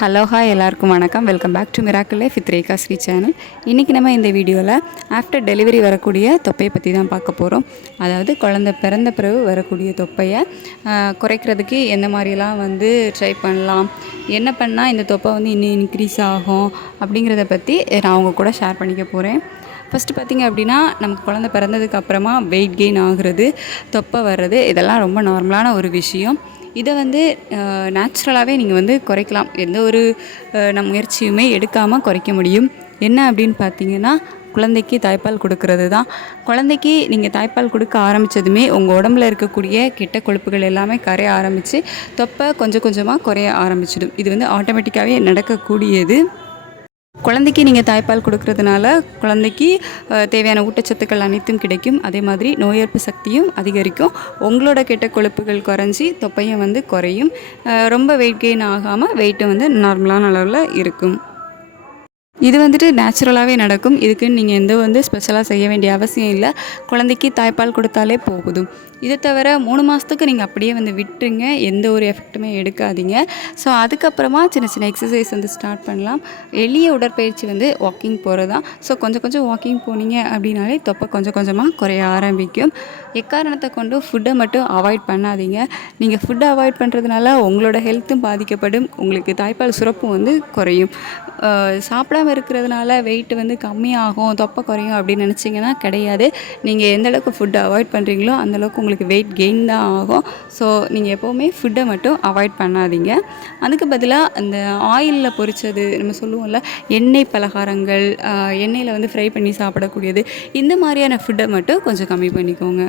Hello hi எல்லாருக்கும் வணக்கம். Welcome back to miracle life with Rekha Sri channel. இன்றைக்கி நம்ம இந்த வீடியோவில் ஆஃப்டர் டெலிவரி வரக்கூடிய தொப்பையை பற்றி தான் பார்க்க போகிறோம். அதாவது குழந்தை பிறந்த பிறகு வரக்கூடிய தொப்பையை குறைக்கிறதுக்கு எந்த மாதிரிலாம் ட்ரை பண்ணலாம், என்ன பண்ணால் இந்த தொப்பை இன்னும் இன்க்ரீஸ் ஆகும் அப்படிங்கிறத பற்றி நான் அவங்க கூட ஷேர் பண்ணிக்க போகிறேன். ஃபஸ்ட்டு பார்த்திங்க அப்படின்னா, நமக்கு குழந்தை பிறந்ததுக்கு அப்புறமா வெயிட் கெயின் ஆகுறது, தொப்பை வர்றது, இதெல்லாம் ரொம்ப நார்மலான ஒரு விஷயம். இதை நேச்சுரலாகவே நீங்கள் குறைக்கலாம். எந்த ஒரு முயற்சியுமே எடுக்காமல் குறைக்க முடியும். என்ன அப்படின்னு பார்த்தீங்கன்னா, குழந்தைக்கு தாய்ப்பால் கொடுக்கறது தான். குழந்தைக்கு நீங்கள் தாய்ப்பால் கொடுக்க ஆரம்பித்ததுமே உங்கள் உடம்புல இருக்கக்கூடிய கெட்ட கொழுப்புகள் எல்லாமே கரைய ஆரம்பித்து தொப்பை கொஞ்சம் கொஞ்சமாக குறைய ஆரம்பிச்சிடும். இது ஆட்டோமேட்டிக்காகவே நடக்கக்கூடியது. குழந்தைக்கு நீங்கள் தாய்ப்பால் கொடுக்கறதுனால குழந்தைக்கு தேவையான ஊட்டச்சத்துக்கள் அனைத்தும் கிடைக்கும். அதே மாதிரி நோய் எதிர்ப்பு சக்தியும் அதிகரிக்கும். உங்களோட கெட்ட கொழுப்புகள் குறைஞ்சி தொப்பையும் குறையும். ரொம்ப வெயிட் கெயின் ஆகாமல் வெயிட்டு நார்மலான அளவில் இருக்கும். இது நேச்சுரலாகவே நடக்கும். இதுக்குன்னு நீங்கள் எந்த ஸ்பெஷலாக செய்ய வேண்டிய அவசியம் இல்லை. குழந்தைக்கு தாய்ப்பால் கொடுத்தாலே போகுதும். இதை தவிர 3 மாதத்துக்கு நீங்கள் அப்படியே விட்டுருங்க. எந்த ஒரு எஃபெக்ட்டுமே எடுக்காதீங்க. ஸோ அதுக்கப்புறமா சின்ன சின்ன எக்ஸசைஸ் ஸ்டார்ட் பண்ணலாம். எளிய உடற்பயிற்சி வாக்கிங் போகிறது தான். ஸோ கொஞ்சம் கொஞ்சம் வாக்கிங் போனீங்க அப்படின்னாலே தொப்பை கொஞ்சம் கொஞ்சமாக குறைய ஆரம்பிக்கும். எக்காரணத்தை கொண்டு ஃபுட்டை மட்டும் அவாய்ட் பண்ணாதீங்க. நீங்கள் ஃபுட்டை அவாய்ட் பண்ணுறதுனால உங்களோட ஹெல்த்தும் பாதிக்கப்படும். உங்களுக்கு தாய்ப்பால் சுரப்பும் குறையும். சாப்பிடாமல் இருக்கிறதுனால வெயிட்டு கம்மியாகும், தொப்பை குறையும் அப்படின்னு நினச்சிங்கன்னா கிடையாது. நீங்கள் எந்தளவுக்கு ஃபுட்டை அவாய்ட் பண்ணுறீங்களோ அந்தளவுக்கு உங்களுக்கு வெயிட் கெயின் தான் ஆகும். ஸோ நீங்கள் எப்போவுமே ஃபுட்டை மட்டும் அவாய்ட் பண்ணாதீங்க. அதுக்கு பதிலாக அந்த ஆயிலில் பொரித்தது, நம்ம சொல்லுவோம்ல எண்ணெய் பலகாரங்கள், எண்ணெயில் ஃப்ரை பண்ணி சாப்பிடக்கூடியது, இந்த மாதிரியான ஃபுட்டை மட்டும் கொஞ்சம் கம்மி பண்ணிக்கோங்க.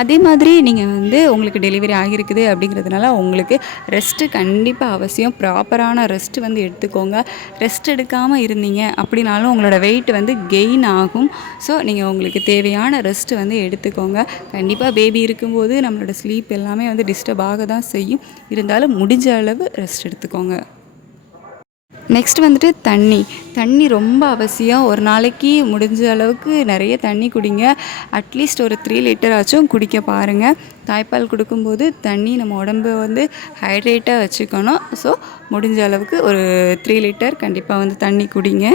அதே மாதிரி நீங்கள் உங்களுக்கு டெலிவரி ஆகியிருக்குது அப்படிங்கிறதுனால உங்களுக்கு ரெஸ்ட்டு கண்டிப்பாக அவசியம். ப்ராப்பரான ரெஸ்ட்டு எடுத்துக்கோங்க. ரெஸ்ட் எடுக்காமல் இருந்தீங்க அப்படின்னாலும் உங்களோட வெயிட் கெயின் ஆகும். ஸோ நீங்கள் உங்களுக்கு தேவையான ரெஸ்ட்டு எடுத்துக்கோங்க. கண்டிப்பாக பேபி இருக்கும்போது நம்மளோட ஸ்லீப் எல்லாமே டிஸ்டர்ப் ஆக தான் செய்யும். இருந்தாலும் முடிஞ்ச அளவு ரெஸ்ட் எடுத்துக்கோங்க. நெக்ஸ்ட் தண்ணி ரொம்ப அவசியம். ஒரு நாளைக்கு முடிஞ்ச அளவுக்கு நிறைய தண்ணி குடிங்க. அட்லீஸ்ட் ஒரு 3 லிட்டர் ஆச்சும் குடிக்க பாருங்கள். தாய்ப்பால் கொடுக்கும்போது தண்ணி நம்ம உடம்பு ஹைட்ரேட்டாக வச்சுக்கணும். ஸோ முடிஞ்ச அளவுக்கு ஒரு 3 லிட்டர் கண்டிப்பாக தண்ணி குடிங்க.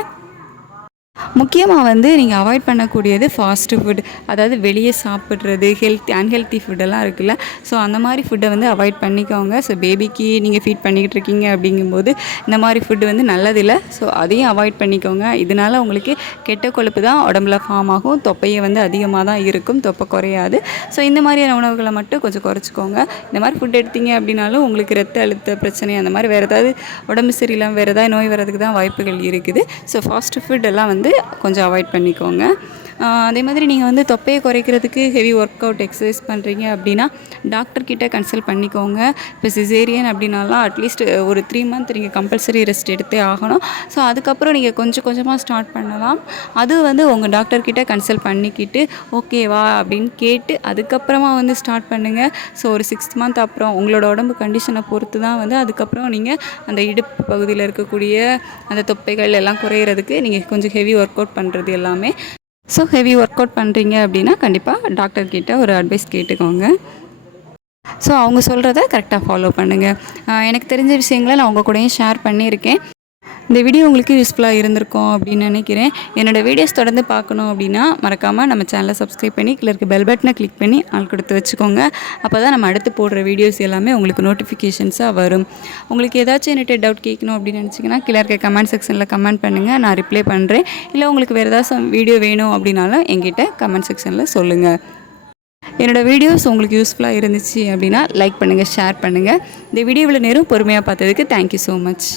முக்கியமாக நீங்கள் அவாய்ட் பண்ணக்கூடியது ஃபாஸ்ட்டு ஃபுட். அதாவது வெளியே சாப்பிட்றது, அன்ஹெல்த்தி ஃபுட்டெல்லாம் இருக்குல்ல. ஸோ அந்த மாதிரி ஃபுட்டை அவாய்ட் பண்ணிக்கோங்க. ஸோ பேபிக்கு நீங்கள் ஃபீட் பண்ணிக்கிட்டு இருக்கீங்க அப்படிங்கும்போது இந்த மாதிரி ஃபுட்டு நல்லதில்லை. ஸோ அதையும் அவாய்ட் பண்ணிக்கோங்க. இதனால் உங்களுக்கு கெட்ட கொழுப்பு தான் உடம்புல ஃபார்ம் ஆகும். தொப்பையை அதிகமாக தான் இருக்கும், தொப்பை குறையாது. ஸோ இந்த மாதிரியான உணவுகளை மட்டும் கொஞ்சம் குறைச்சிக்கோங்க. இந்த மாதிரி ஃபுட் எடுத்தீங்க அப்படின்னாலும் உங்களுக்கு ரத்த அழுத்த பிரச்சனை, அந்த மாதிரி வேறு ஏதாவது உடம்பு சரியில்லாமல் வேறு ஏதாவது நோய் வர்றதுக்கு தான் வாய்ப்புகள் இருக்குது. ஸோ ஃபாஸ்ட்டு ஃபுட் எல்லாம் கொஞ்சம் அவாய்ட் பண்ணிக்கோங்க. அதே மாதிரி நீங்கள் தொப்பையை குறைக்கிறதுக்கு ஹெவி ஒர்க் அவுட் எக்ஸசைஸ் பண்ணுறீங்க அப்படின்னா டாக்டர்கிட்ட கன்சல்ட் பண்ணிக்கோங்க. இப்போ சிசேரியன் அப்படின்னாலாம் அட்லீஸ்ட் ஒரு 3 மந்த் நீங்கள் கம்பல்சரி ரெஸ்ட் எடுத்தே ஆகணும். ஸோ அதுக்கப்புறம் நீங்கள் கொஞ்சம் கொஞ்சமாக ஸ்டார்ட் பண்ணலாம். அது உங்கள் டாக்டர்கிட்ட கன்சல்ட் பண்ணிக்கிட்டு ஓகேவா அப்படின்னு கேட்டு அதுக்கப்புறமா ஸ்டார்ட் பண்ணுங்கள். ஸோ ஒரு 6 மந்த் அப்புறம் உங்களோட உடம்பு கண்டிஷனை பொறுத்து தான் அதுக்கப்புறம் நீங்கள் அந்த இடுப்பு பகுதியில் இருக்கக்கூடிய அந்த தொப்பைகள் எல்லாம் குறையிறதுக்கு நீங்கள் கொஞ்சம் ஹெவி ஒர்க் அவுட் பண்ணுறது எல்லாமே. ஸோ ஹெவி ஒர்க் அவுட் பண்ணுறீங்க அப்படின்னா கண்டிப்பாக டாக்டர்கிட்ட ஒரு அட்வைஸ் கேட்டுக்கோங்க. ஸோ அவங்க சொல்கிறத கரெக்டாக ஃபாலோ பண்ணுங்கள். எனக்கு தெரிஞ்ச விஷயங்களை நான் உங்கள் கூடயும் ஷேர் பண்ணியிருக்கேன். இந்த வீடியோ உங்களுக்கு யூஸ்ஃபுல்லாக இருந்திருக்கும் அப்படின்னு நினைக்கிறேன். என்னோடய வீடியோஸ் தொடர்ந்து பார்க்கணும் அப்படின்னா மறக்காமல் நம்ம சேனலை சப்ஸ்கிரைப் பண்ணி கீழே இருக்க பெல் பட்டனை கிளிக் பண்ணி ஆள் கொடுத்து வச்சுக்கோங்க. அப்போ தான் நம்ம அடுத்து போடுற வீடியோஸ் எல்லாமே உங்களுக்கு நோட்டிஃபிகேஷன்ஸாக வரும். உங்களுக்கு ஏதாச்சும் என்கிட்ட டவுட் கேட்கணும் அப்படின்னு நினச்சிங்கன்னா கீழே இருக்க கமெண்ட் செக்ஷனில் கமெண்ட் பண்ணுங்கள், நான் ரிப்ளை பண்ணுறேன். இல்லை உங்களுக்கு வேறு ஏதாச்சும் வீடியோ வேணும் அப்படின்னாலும் என்கிட்ட கமெண்ட் செக்ஷனில் சொல்லுங்கள். என்னோடய வீடியோஸ் உங்களுக்கு யூஸ்ஃபுல்லாக இருந்துச்சு அப்படின்னா லைக் பண்ணுங்கள், ஷேர் பண்ணுங்கள். இந்த வீடியோவில் நேரம் பொறுமையாக பார்த்ததுக்கு தேங்க்யூ ஸோ மச்.